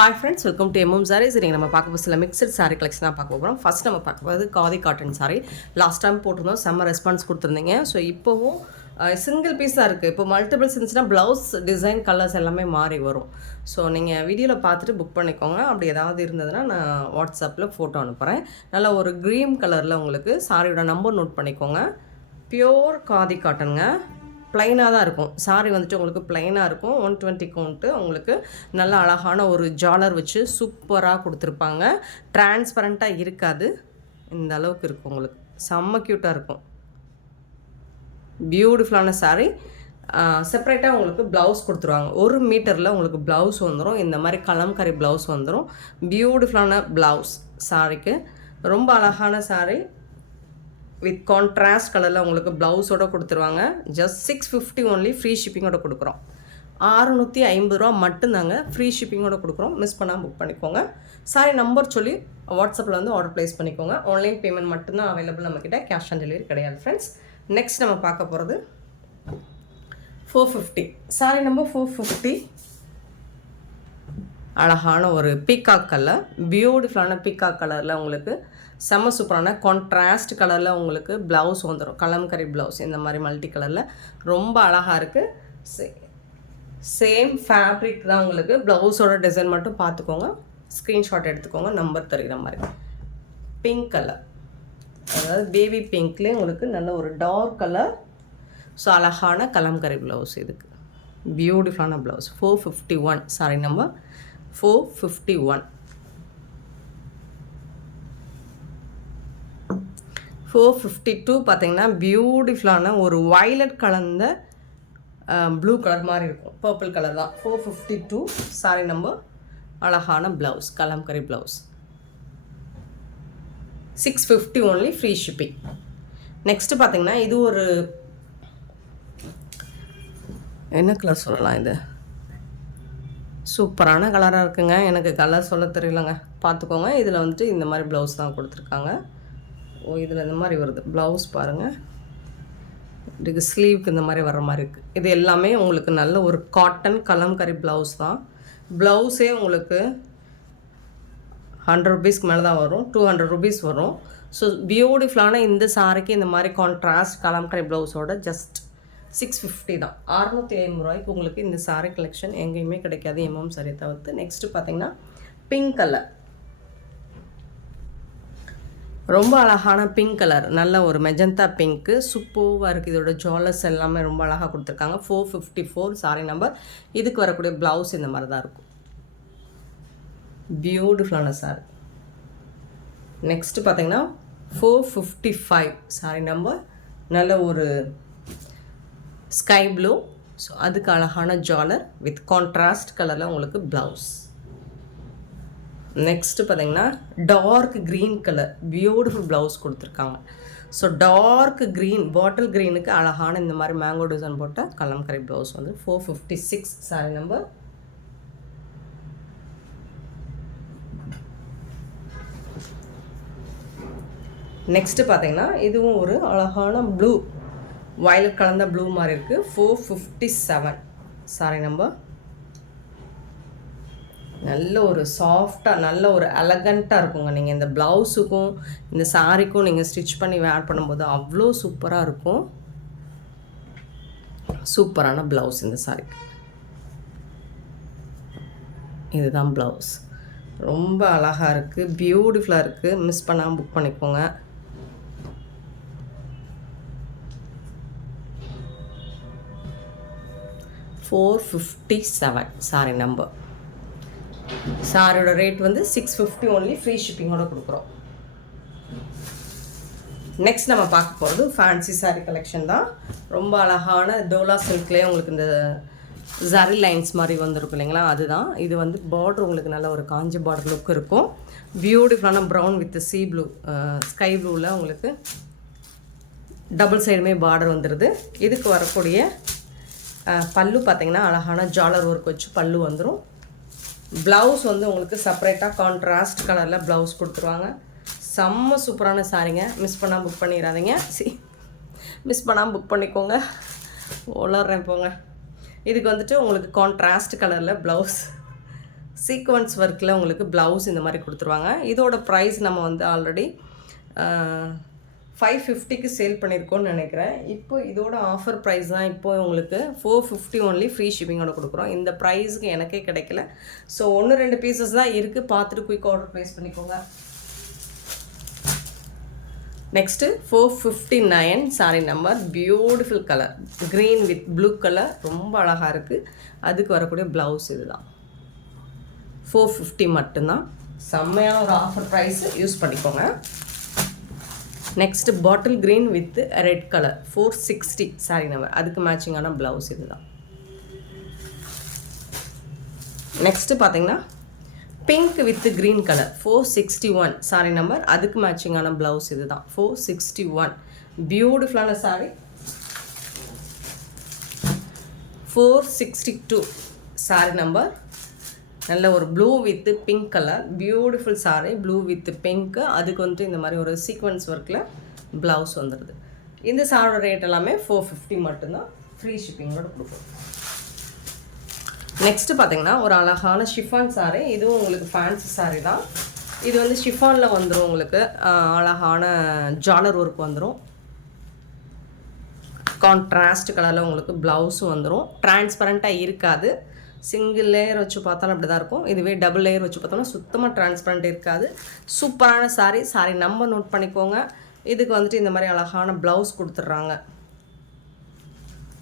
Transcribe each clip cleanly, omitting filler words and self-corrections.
Hi friends, welcome to MM Sarees. இன்றைக்கி நம்ம பார்க்க போகிற சில மிக்சட் சாரீ கலெக்ஷன் தான் பார்க்க போகிறோம். ஃபர்ஸ்ட் நம்ம பார்க்க போகிறது khadi cotton sari. Last time போட்டிருந்தோம், செம்ம ரெஸ்பான்ஸ் கொடுத்துருந்தீங்க. ஸோ இப்போவும் சிங்கிள் பீஸாக இருக்குது. இப்போ மல்டிபிள்ஸ் இருந்துச்சுன்னா ப்ளவுஸ் டிசைன் கலர்ஸ் எல்லாமே மாறி வரும். ஸோ நீங்கள் வீடியோவில் பார்த்துட்டு புக் பண்ணிக்கோங்க. அப்படி ஏதாவது இருந்ததுன்னா நான் வாட்ஸ்அப்பில் ஃபோட்டோ அனுப்புகிறேன். நல்லா ஒரு க்ரீன் கலரில் உங்களுக்கு சாரியோட நம்பர் நோட் பண்ணிக்கோங்க. பியோர் காதி காட்டனுங்க. ப்ளைனாக தான் இருக்கும் சாரி வந்துட்டு உங்களுக்கு ப்ளைனாக இருக்கும். 120 கவுண்ட்டு உங்களுக்கு நல்ல அழகான ஒரு ஜாலர் வச்சு சூப்பராக கொடுத்துருப்பாங்க. டிரான்ஸ்பரண்ட்டாக இருக்காது, இந்த அளவுக்கு இருக்கும் உங்களுக்கு. செம்ம க்யூட்டாக இருக்கும், பியூட்டிஃபுல்லான சாரீ. செப்பரேட்டாக உங்களுக்கு ப்ளவுஸ் கொடுத்துருவாங்க. 1 மீட்டரில் உங்களுக்கு ப்ளவுஸ் வந்துடும். இந்த மாதிரி கலம்கரி ப்ளவுஸ் வந்துடும். பியூட்டிஃபுல்லான ப்ளவுஸ் சாரிக்கு. ரொம்ப அழகான சாரீ வித் கான்ட்ராஸ்ட் கலரில் உங்களுக்கு ப்ளவுஸோடு கொடுத்துருவாங்க. ஜஸ்ட் 650 ஒன்லி, ஃப்ரீ ஷிப்பிங்கோடு கொடுக்குறோம். 650 ரூபா மட்டும்தாங்க, ஃப்ரீ ஷிப்பிங்கோடு கொடுக்குறோம். மிஸ் பண்ணாமல் புக் பண்ணிக்கோங்க. சாரி நம்பர் சொல்லி வாட்ஸ்அப்பில் வந்து ஆர்டர் ப்ளேஸ் பண்ணிக்கோங்க. ஆன்லைன் பேமெண்ட் மட்டும்தான் அவைலபிள் நம்மக்கிட்ட, கேஷ் ஆன் டெலிவரி கிடையாது ஃப்ரெண்ட்ஸ். நெக்ஸ்ட் நம்ம பார்க்க போகிறது 450 சாரி நம்பர் 450. அழகான ஒரு பீகாக் கலர், பியூட்டிஃபுல்லான பீகாக் கலரில் உங்களுக்கு செம்ம சூப்பரான கான்ட்ராஸ்ட் கலரில் உங்களுக்கு ப்ளவுஸ் வந்துடும். கலம்கரி ப்ளவுஸ் இந்த மாதிரி மல்டி கலரில் ரொம்ப அழகாக இருக்குது. சேம் ஃபேப்ரிக் தான் உங்களுக்கு. ப்ளவுஸோட டிசைன் மட்டும் பார்த்துக்கோங்க, ஸ்க்ரீன்ஷாட் எடுத்துக்கோங்க, நம்பர் தருகிற மாதிரி. பிங்க் கலர், அதாவது பேபி பிங்க்லேயே உங்களுக்கு நல்ல ஒரு டார்க் கலர். ஸோ அழகான கலம்கரி ப்ளவுஸ் இதுக்கு. பியூட்டிஃபுல்லான ப்ளவுஸ். 451 sorry number 451. 452 பார்த்தீங்கன்னா பியூட்டிஃபுல்லான ஒரு வயலட் கலந்த ப்ளூ கலர் மாதிரி இருக்கும், பர்பிள் கலர் தான். 452 சாரி நம்பர். அழகான blouse, kalamkari blouse. 650 only, free shipping. Next பார்த்தீங்கன்னா இது ஒரு என்ன கலர் சொல்லலாம், இது சூப்பரான கலராக இருக்குங்க. எனக்கு கலர் சொல்ல தெரியலங்க, பார்த்துக்கோங்க. இதில் வந்துட்டு இந்த மாதிரி ப்ளவுஸ் தான் கொடுத்துருக்காங்க. இதில் இந்த மாதிரி வருது ப்ளவுஸ் பாருங்கள். இதுக்கு ஸ்லீவுக்கு இந்த மாதிரி வர்ற மாதிரி இருக்குது. இது எல்லாமே உங்களுக்கு நல்ல ஒரு காட்டன் கலம்கரி ப்ளவுஸ் தான். ப்ளவுஸே உங்களுக்கு 100 ருபீஸ்க்கு மேலே தான் வரும், 200 ருபீஸ் வரும். ஸோ பியூட்டிஃபுல்லான இந்த சாரிக்கு இந்த மாதிரி கான்ட்ராஸ்ட் கலம்கரி ப்ளவுஸோட ஜஸ்ட் 650 தான். 650 ரூபாய்க்கு உங்களுக்கு இந்த சாரி கலெக்ஷன் எங்கேயுமே கிடைக்காது, எம்எம் சாரியை தவிர்த்து. நெக்ஸ்ட்டு பார்த்தீங்கன்னா பிங்க் கலர், ரொம்ப அழகான பிங்க் கலர், நல்ல ஒரு மெஜந்தா பிங்க்கு, சூப்பராக இருக்குது. இதோட ஜுவல்லர்ஸ் எல்லாமே ரொம்ப அழகாக கொடுத்துருக்காங்க. 454 சாரி நம்பர். இதுக்கு வரக்கூடிய ப்ளவுஸ் இந்த மாதிரி தான் இருக்கும். பியூட்டிஃபுல்லான சாரி. நெக்ஸ்ட்டு பார்த்தீங்கன்னா 455 சாரி நம்பர். நல்ல ஒரு ஸ்கை ப்ளூ. ஸோ அதுக்கு அழகான ஜாலர் வித் கான்ட்ராஸ்ட் கலரில் உங்களுக்கு ப்ளவுஸ். நெக்ஸ்ட்டு பார்த்தீங்கன்னா dark green colour, beautiful blouse கொடுத்துருக்காங்க. ஸோ டார்க் க்ரீன், பாட்டில் க்ரீனுக்கு அழகான இந்த மாதிரி மேங்கோ டிசைன் போட்ட கலம்கரி ப்ளவுஸ் வந்து 456 சாரி நம்பர். நெக்ஸ்ட்டு பார்த்தீங்கன்னா இதுவும் ஒரு அழகான ப்ளூ, வயலட் கலந்த ப்ளூ மாதிரி இருக்குது. 457 சாரி நம்பர். நல்ல ஒரு சாஃப்டாக, நல்ல ஒரு எலகண்ட்டாக இருக்குங்க. நீங்கள் இந்த ப்ளவுஸுக்கும் இந்த சாரிக்கும் நீங்கள் ஸ்டிச் பண்ணி வேர் பண்ணும்போது அவ்வளோ சூப்பராக இருக்கும். சூப்பரான ப்ளவுஸ் இந்த சாரிக்கு. இதுதான் ப்ளவுஸ். ரொம்ப அழகாக இருக்குது, பியூட்டிஃபுல்லாக இருக்குது. மிஸ் பண்ணாமல் புக் பண்ணிக்கோங்க. $457 சாரி நம்பர். சாரியோட ரேட் வந்து 650 ஒன்லி, ஃப்ரீ ஷிப்பிங்கோட கொடுக்குறோம். நெக்ஸ்ட் நம்ம பார்க்க போகிறது ஃபேன்சி சாரீ கலெக்ஷன் தான். ரொம்ப அழகான டோலா சில்க்லேயே உங்களுக்கு இந்த ஜரி லைன்ஸ் மாதிரி வந்துருக்கும் இல்லைங்களா, அதுதான். இது வந்து பார்டர் உங்களுக்கு நல்ல ஒரு காஞ்சி பார்டர் லுக் இருக்கும். பியூட்டிஃபுல்லான brown with sea blue, sky ப்ளூவில் உங்களுக்கு டபுள் சைடுமே பார்டர் வந்துடுது. இதுக்கு வரக்கூடிய பல்லு பார்த்திங்கன்னா அழகான ஜாலர் ஒர்க் வச்சு பல்லு வந்துடும். ப்ளவுஸ் வந்து உங்களுக்கு செப்பரேட்டாக கான்ட்ராஸ்ட் கலரில் ப்ளவுஸ் கொடுத்துருவாங்க. செம்ம சூப்பரான சாரிங்க. மிஸ் பண்ணாமல் புக் பண்ணிடாதீங்க. மிஸ் பண்ணாமல் புக் பண்ணிக்கோங்க. வளர்றேன் போங்க. இதுக்கு வந்துட்டு உங்களுக்கு கான்ட்ராஸ்ட் கலரில் ப்ளவுஸ் சீக்வன்ஸ் ஒர்க்கில் உங்களுக்கு ப்ளவுஸ் இந்த மாதிரி கொடுத்துருவாங்க. இதோட ப்ரைஸ் நம்ம வந்து ஆல்ரெடி 550க்கு சேல் பண்ணியிருக்கோன்னு நினைக்கிறேன். இப்போ இதோட ஆஃபர் ப்ரைஸ் தான் இப்போ உங்களுக்கு 450 ஒன்லி ஃப்ரீ ஷிப்பிங்கோட கொடுக்குறோம். இந்த ப்ரைஸுக்கு எனக்கே கிடைக்கல. ஸோ 1-2 பீசஸ் தான் இருக்குது, பார்த்துட்டு குயிக் ஆர்டர் ப்ளேஸ் பண்ணிக்கோங்க. Next 459 sorry number, beautiful colour, green with blue colour, ரொம்ப அழகாக இருக்குது. அதுக்கு வரக்கூடிய ப்ளவுஸ் இது தான். 450 மட்டும்தான், செம்மையான ஒரு ஆஃபர் ப்ரைஸு, யூஸ் பண்ணிக்கோங்க. Next bottle green with red colour 460 sorry number, அதுக்கு மேட்சிங்கான ப்ளவுஸ் இது தான். நெக்ஸ்ட்டு பார்த்தீங்கன்னா pink with green colour 461 sorry number, அதுக்கு மேட்சிங்கான ப்ளவுஸ் இது தான். 461 பியூட்டிஃபுல்லான சாரி. 462 சாரி நம்பர், நல்ல ஒரு blue with pink colour, beautiful sorry, blue with pink. அதுக்கு வந்துட்டு இந்த மாதிரி ஒரு சீக்வன்ஸ் ஒர்க்கில் ப்ளவுஸ் வந்துடுது. இந்த சாரோட ரேட் எல்லாமே 450 மட்டும்தான், ஃப்ரீ ஷிப்பிங்கோட கொடுப்போம். நெக்ஸ்ட்டு பார்த்தீங்கன்னா ஒரு அழகான ஷிஃபான் சாரி. இதுவும் உங்களுக்கு ஃபேன்சி சாரி தான். இது வந்து ஷிஃபானில் வந்துடும், உங்களுக்கு அழகான ஜாலர் ஒர்க் வந்துடும். கான்ட்ராஸ்ட் கலரில் உங்களுக்கு ப்ளவுஸும் வந்துடும். டிரான்ஸ்பரண்ட்டாக இருக்காது. சிங்கிள் லேயர் வச்சு பார்த்தாலும் அப்படி தான் இருக்கும். இதுவே டபுள் லேயர் வச்சு பார்த்தோம்னா சுத்தமாக டிரான்ஸ்பரண்ட் இருக்காது. சூப்பரான சாரி. சாரி நம்பர் நோட் பண்ணிக்கோங்க. இதுக்கு வந்துட்டு இந்த மாதிரி அழகான ப்ளவுஸ் கொடுத்துட்றாங்க.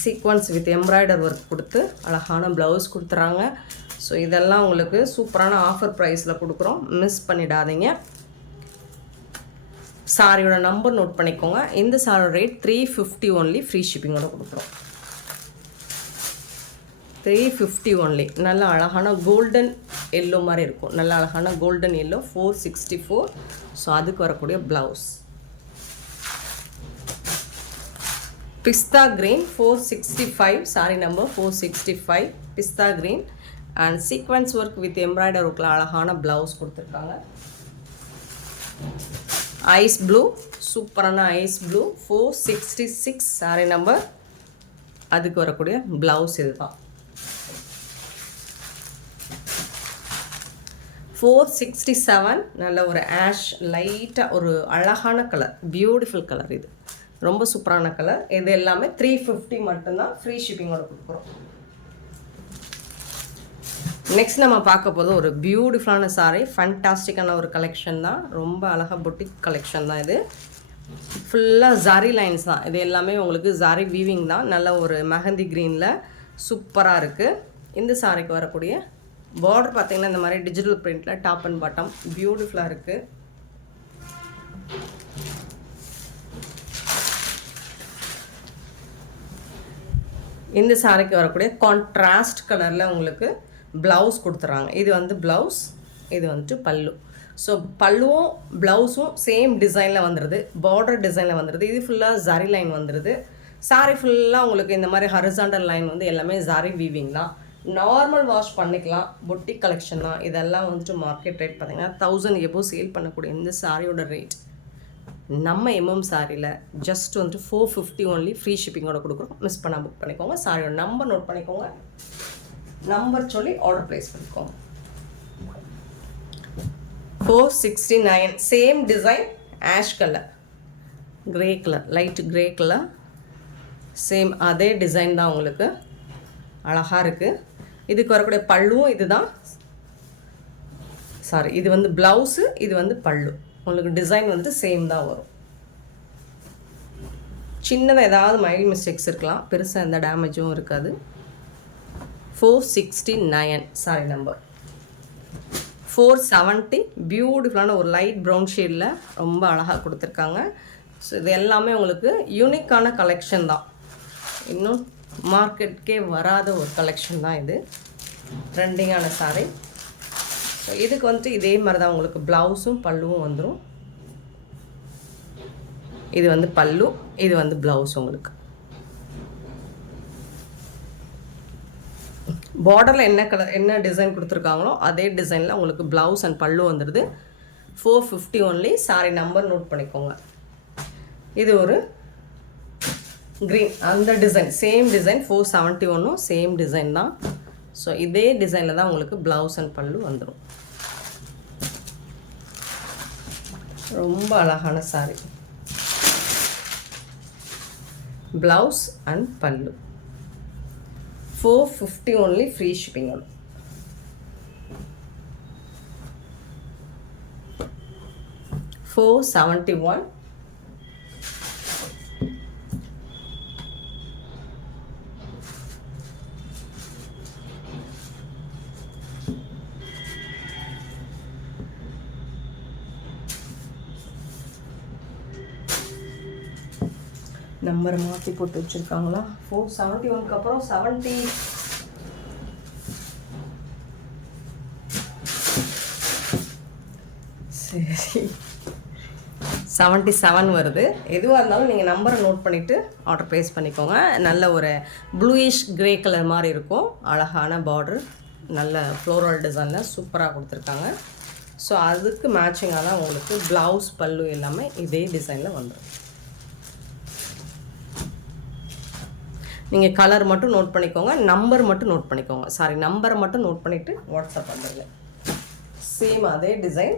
சீக்வன்ஸ் வித் எம்ப்ராய்டர் ஒர்க் கொடுத்து அழகான ப்ளவுஸ் கொடுத்துட்றாங்க. ஸோ இதெல்லாம் உங்களுக்கு சூப்பரான ஆஃபர் ப்ரைஸில் கொடுக்குறோம், மிஸ் பண்ணிடாதீங்க. சாரியோட நம்பர் நோட் பண்ணிக்கோங்க. இந்த சாரியோட ரேட் 350 ஒன்லி, ஃப்ரீ ஷிப்பிங்கோட கொடுக்குறோம். 350 ஒன்லி. நல்ல அழகான கோல்டன் எல்லோ மாதிரி இருக்கும், நல்ல அழகான கோல்டன் எல்லோ 464. ஸோ அதுக்கு வரக்கூடிய ப்ளவுஸ் பிஸ்தா கிரீன் 465 சாரி நம்பர் 465 பிஸ்தா green and sequence work with embroider ஒர்க்கில் அழகான ப்ளவுஸ் கொடுத்துருக்காங்க. ஐஸ் ப்ளூ, சூப்பரான ஐஸ் ப்ளூ 466 சாரி நம்பர், அதுக்கு வரக்கூடிய ப்ளவுஸ் இது தான். 467 நல்ல ஒரு ஆஷ் லைட்டாக ஒரு அழகான கலர், பியூட்டிஃபுல் கலர், இது ரொம்ப சூப்பரான கலர். இது எல்லாமே 350 மட்டும்தான், ஃப்ரீ ஷிப்பிங்கோட கொடுக்குறோம். நெக்ஸ்ட் நம்ம பார்க்க போது ஒரு பியூட்டிஃபுல்லான சாரி, ஃபண்டாஸ்டிக்கான ஒரு கலெக்ஷன் தான், ரொம்ப அழகாக பொட்டிக் கலெக்ஷன் தான். இது ஃபுல்லாக ஜாரி லைன்ஸ் தான், இது எல்லாமே உங்களுக்கு ஜாரி வீவிங் தான். நல்ல ஒரு மெஹந்தி க்ரீனில் சூப்பராக இருக்குது. இந்த சாரிக்கு வரக்கூடிய பார்டர் பார்த்தீங்கன்னா இந்த மாதிரி டிஜிட்டல் பிரிண்டில் டாப் அண்ட் பாட்டம் பியூட்டிஃபுல்லாக இருக்குது. இந்த சாரிக்கு வரக்கூடிய கான்ட்ராஸ்ட் கலரில் உங்களுக்கு ப்ளவுஸ் கொடுத்துட்றாங்க. இது வந்து ப்ளவுஸ், இது வந்துட்டு பல்லு. ஸோ பல்லுவும் ப்ளவுஸும் சேம் டிசைனில் வந்துடுது, பார்டர் டிசைனில் வந்துடுது. இது ஃபுல்லாக ஜாரி லைன் வந்துடுது. சாரி ஃபுல்லாக உங்களுக்கு இந்த மாதிரி ஹரிசாண்டல் லைன் வந்து எல்லாமே ஜாரி வீவிங் தான். நார்மல் வாஷ் பண்ணிக்கலாம், பொட்டிக் கலெக்ஷன் தான். இதெல்லாம் வந்துட்டு மார்க்கெட் ரேட் பார்த்தீங்கன்னா 1000 எபோ சேல் பண்ணக்கூடிய இந்த சாரியோட ரேட் நம்ம எம்எம் சாரியில் ஜஸ்ட் வந்துட்டு 450 ஒன்லி, ஃப்ரீ ஷிப்பிங்கோட கொடுக்குறோம். மிஸ் பண்ணால் புக் பண்ணிக்கோங்க. சாரியோட நம்பர் நோட் பண்ணிக்கோங்க, நம்பர் சொல்லி ஆர்டர் ப்ளேஸ் பண்ணிக்கோங்க. 469 same design, ash colour, grey colour, light grey colour, same அதே டிசைன் தான் உங்களுக்கு அழகாக இருக்குது. இதுக்கு வரக்கூடிய பல்லுவும் இது தான், சாரி இது வந்து ப்ளவுஸு, இது வந்து பல்லு. உங்களுக்கு டிசைன் வந்து சேம் தான் வரும். சின்னதாக ஏதாவது மைல்ட் மிஸ்டேக்ஸ் இருக்கலாம், பெருசாக எந்த டேமேஜும் இருக்காது. 469 சாரி நம்பர். 470 பியூட்டிஃபுல்லான ஒரு லைட் ப்ரௌன் ஷேடில் ரொம்ப அழகாக கொடுத்துருக்காங்க. ஸோ இது எல்லாமே உங்களுக்கு யூனிக்கான கலெக்ஷன் தான், இன்னும் மார்க்கெட்டுக்கே வராத ஒரு கலெக்ஷன் தான் இது. ட்ரெண்டிங்கான சாரி. ஸோ இதுக்கு வந்துட்டு இதே மாதிரி தான் உங்களுக்கு ப்ளவுஸும் பல்லுவும் வந்துடும். இது வந்து பல்லு, இது வந்து ப்ளவுஸ். உங்களுக்கு பார்டரில் என்ன கலர் என்ன டிசைன் கொடுத்துருக்காங்களோ அதே டிசைனில் உங்களுக்கு ப்ளவுஸ் அண்ட் பல்லு வந்துடுது. 450 ஒன்லி. சாரி நம்பர் நோட் பண்ணிக்கோங்க. இது ஒரு க்ரீன், அந்த design same design 471 same design தான். ஸோ இதே டிசைனில் தான் உங்களுக்கு ப்ளவுஸ் அண்ட் பல்லு வந்துடும். ரொம்ப அழகான saree. ப்ளவுஸ் அண்ட் பல்லு 450 only, free shipping on. $471. Number மாற்றி போட்டு வச்சுருக்காங்களா? 471க்கு அப்புறம் 70. சரி, 77 வருது. எதுவாக இருந்தாலும் நீங்கள் நம்பரை நோட் பண்ணிவிட்டு ஆர்டர் ப்ளேஸ் பண்ணிக்கோங்க. நல்ல ஒரு ப்ளூயிஷ் கிரே கலர் மாதிரி இருக்கும். அழகான பார்டர், நல்ல ஃப்ளோரல் டிசைனில் சூப்பராக கொடுத்துருக்காங்க. ஸோ அதுக்கு மேட்சிங்காக தான் உங்களுக்கு ப்ளவுஸ் பல்லு எல்லாமே இதே டிசைனில் வந்துடும். நீங்கள் கலர் மட்டும் நோட் பண்ணிக்கோங்க, நம்பர் மட்டும் நோட் பண்ணிக்கோங்க. சாரி, நம்பரை மட்டும் நோட் பண்ணிவிட்டு வாட்ஸ்அப் பண்ணுறீங்க. சேம் அதே டிசைன்,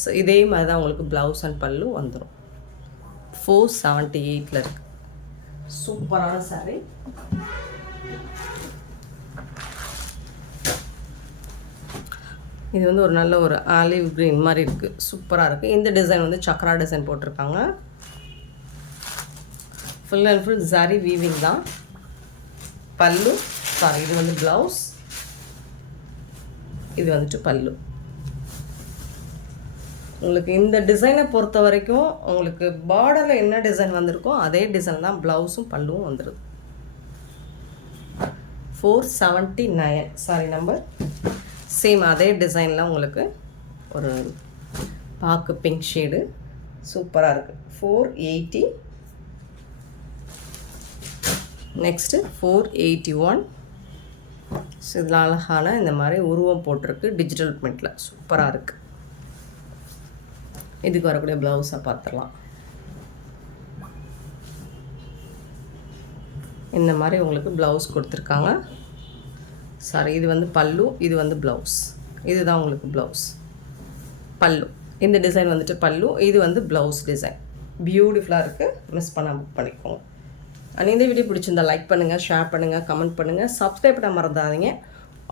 ஸோ இதே மாதிரி தான் உங்களுக்கு ப்ளவுஸ் அண்ட் பல்லு வந்துடும். 478 இருக்குது. சூப்பரான saree. இது வந்து ஒரு நல்ல ஒரு ஆலிவ் க்ரீன் மாதிரி இருக்குது. சூப்பராக இருக்குது. இந்த டிசைன் வந்து சக்ரா டிசைன் போட்டிருக்காங்க. Full and full zari weaving தான். பல்லு, சாரி, இது வந்து ப்ளவுஸ், இது வந்துட்டு பல்லு. உங்களுக்கு இந்த டிசைனை பொறுத்த வரைக்கும் உங்களுக்கு பார்டரில் என்ன டிசைன் வந்திருக்கோ அதே டிசைன் தான் ப்ளவுஸும் பல்லுவும் வந்துடுது. 479 சாரி நம்பர். சேம் அதே டிசைனில் உங்களுக்கு ஒரு பாக்கு பிங்க் ஷேடு சூப்பராக இருக்குது. 480. நெக்ஸ்ட்டு 481. ஸோ இதில் அழகான இந்த மாதிரி உருவம் போட்டிருக்கு டிஜிட்டல் பிரிண்டில், சூப்பராக இருக்குது. இதுக்கு வரக்கூடிய ப்ளவுஸை பார்த்துடலாம். இந்த மாதிரி உங்களுக்கு ப்ளவுஸ் கொடுத்துருக்காங்க. சாரி, இது வந்து பல்லு, இது வந்து ப்ளவுஸ். இதுதான் உங்களுக்கு ப்ளவுஸ் பல்லு. இந்த டிசைன் வந்துட்டு பல்லு, இது வந்து ப்ளவுஸ் டிசைன். பியூட்டிஃபுல்லாக இருக்குது. மிஸ் பண்ணால் புக் பண்ணிக்கோங்க. அண்ட் இந்த வீடியோ பிடிச்சிருந்தால் லைக் பண்ணுங்கள், ஷேர் பண்ணுங்கள், கமெண்ட் பண்ணுங்கள், சப்ஸ்கிரைப் பண்ண மறந்துடாதீங்க,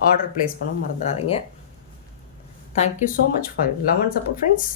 ஆர்டர் ப்ளேஸ் பண்ண மறந்துடாதீங்க. Thank you so much for your love and support friends.